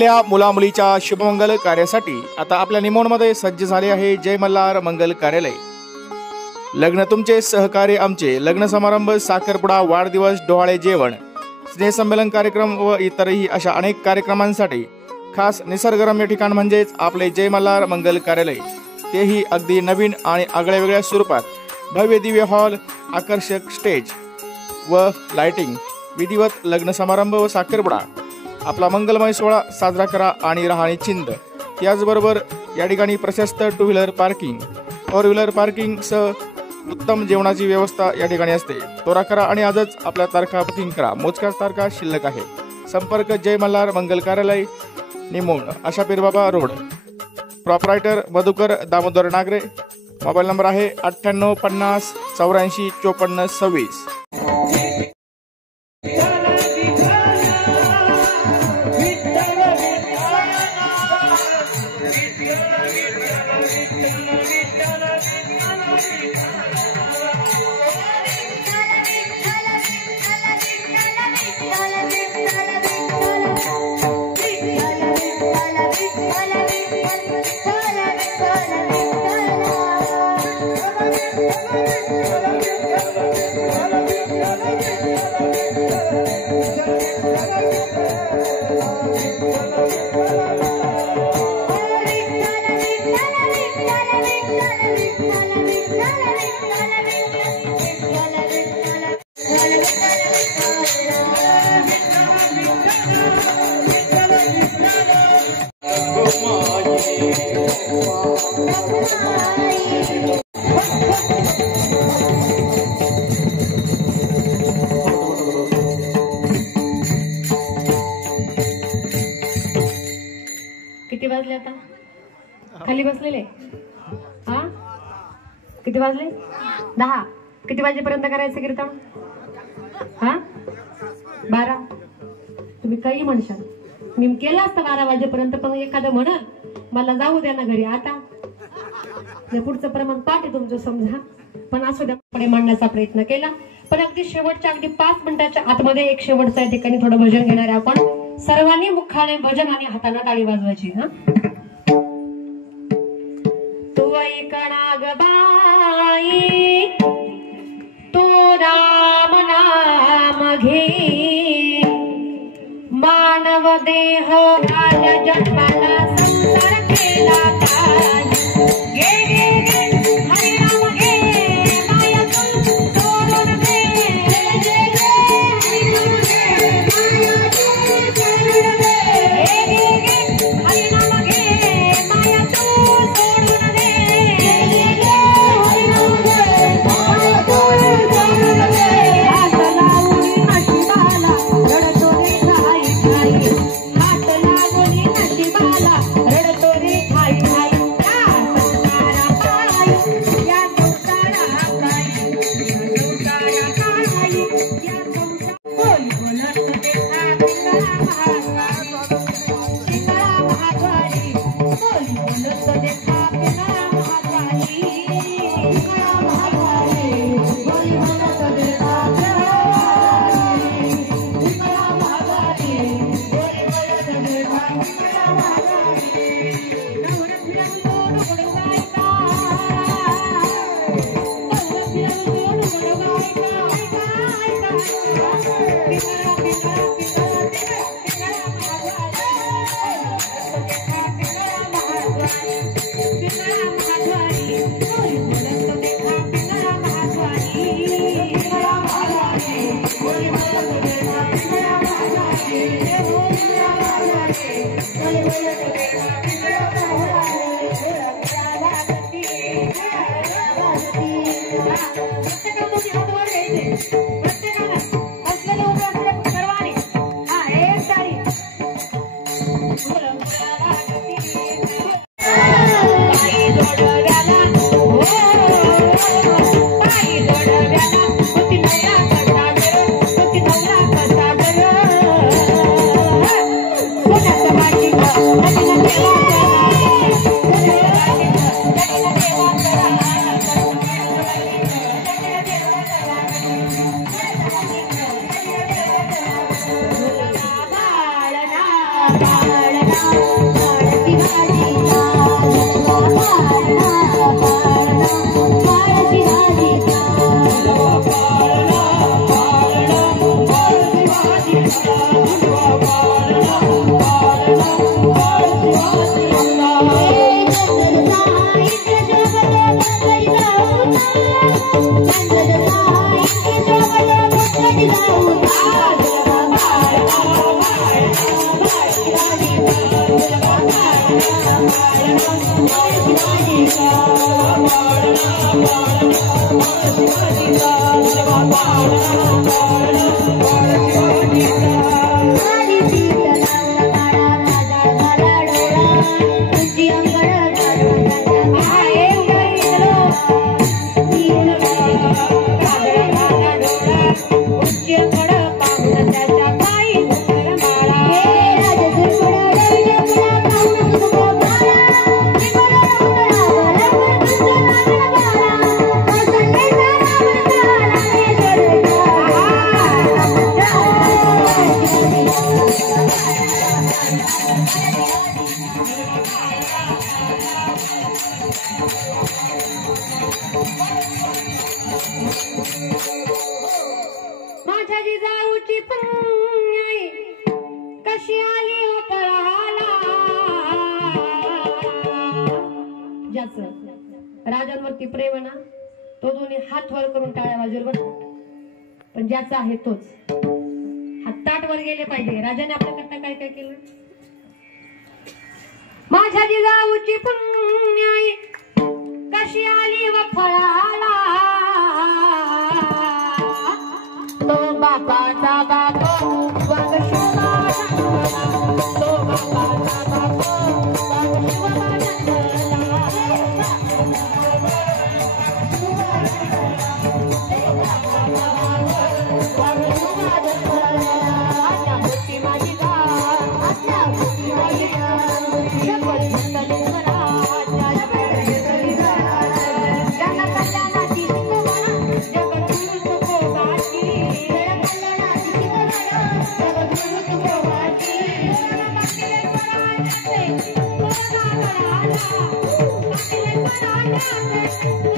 आपल्या मुलामुलीच्या शुभमंगल कार्यासाठी आता आपल्या निमोणमध्ये सज्ज झाले आहे जय मल्हार मंगल कार्यालय। लग्न तुमचे सहकार्य आमचे, लग्न समारंभ, साखरपुडा, वाढदिवस, डोहाळे जेवण, स्नेहसंमेलन कार्यक्रम व इतरही अशा अनेक कार्यक्रमांसाठी खास निसर्गरम्य ठिकाण म्हणजेच आपले जय मल्हार मंगल कार्यालय, तेही अगदी नवीन आणि आगळ्यावेगळ्या स्वरूपात। भव्य दिव्य हॉल, आकर्षक स्टेज व लाइटिंग, विधिवत लग्न समारंभ व साखरपुडा, आपला मंगलमय सोहळा साजरा करा आणि राहा निश्चिंत। त्याचबरोबर या ठिकाणी प्रशस्त two wheeler parking, four wheeler parking सह उत्तम जेवणाची व्यवस्था या ठिकाणी असते। त्वरा करा आणि आजच आपल्या तारखा बुकिंग करा, मोजक्याच तारखा शिल्लक आहे। संपर्क जय Malhar Mangal Karyalay, Nimon, Asha Peerbaba road, proprietor Madhukar Damodar Nagare. Mobile number आहे 98 50 84 54 26। किती वाजले आता? खाली बसलेले हा? किती वाजले? 10। किती वाजेपर्यंत करायचं कीर्तन? हा 12। तुम्ही काही म्हणशाल, मी केलं असतं 12 वाजेपर्यंत, पण एखादं म्हणल मला जाऊ द्या ना घरी। आता या पुढचं प्रमाण पाठ आहे तुमचं समजा, पण असू द्या, पुढे मांडण्याचा प्रयत्न केला। पण अगदी शेवटच्या अगदी 5 मिनिटाच्या आतमध्ये एक शेवटच्या ठिकाणी थोडं भजन घेणार आहे आपण। सर्वांनी मुखाने भजन आणि हाताने टाळी वाजवायची। हा तू ऐकणा ग बाई, तू राम नाम घे, मानव देह आला जन्माला संसार केला काय। गे गे गे हरी नाम घे, माया तू सोडून दे, गे गे हरी नाम घे, माया तू सोडून दे, गे गे हरी नाम घे, माया तू सोडून दे, गे गे हरी नाम घे, माया तू सोडून दे। हात लावून नशिबाला रडतो रे खाई खाई, हात लावून नशिबाला रडतो रे खाई खाई। या संसारा पायी, या संसारा पायी, या संसारा बोल बोलत देखा पिंगळा महाद्वारी, बोल बोलत देखा पिंगळा महाद्वारी, पिंगळा महाद्वारी, बोल बोलत देखा पिंगळा महाद्वारी, पिंगळा महाद्वारी, बोल बोलत देखा पिंगळा महाद्वारी। नवर फिरवून गोड गोड गायता, बाळना माझ्या जिजाऊची पुण्याई कशी आली हो पळाला. ज्याचं राजांवरती प्रेम आहे ना तो दोन्ही हात वर करून टाळ्या वाजवेल बरं. पण ज्याचा आहे तोच हात ताट वर गेले पाहिजे. राजाने आपल्याकरता काय काय केलं. माझ्या जिजाऊची पुण्याई कशी आली व फळाला. तो बापाचा बाप वाग शिवाला. तो बापाचा बाप वाग शिवाला.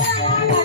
Thank you.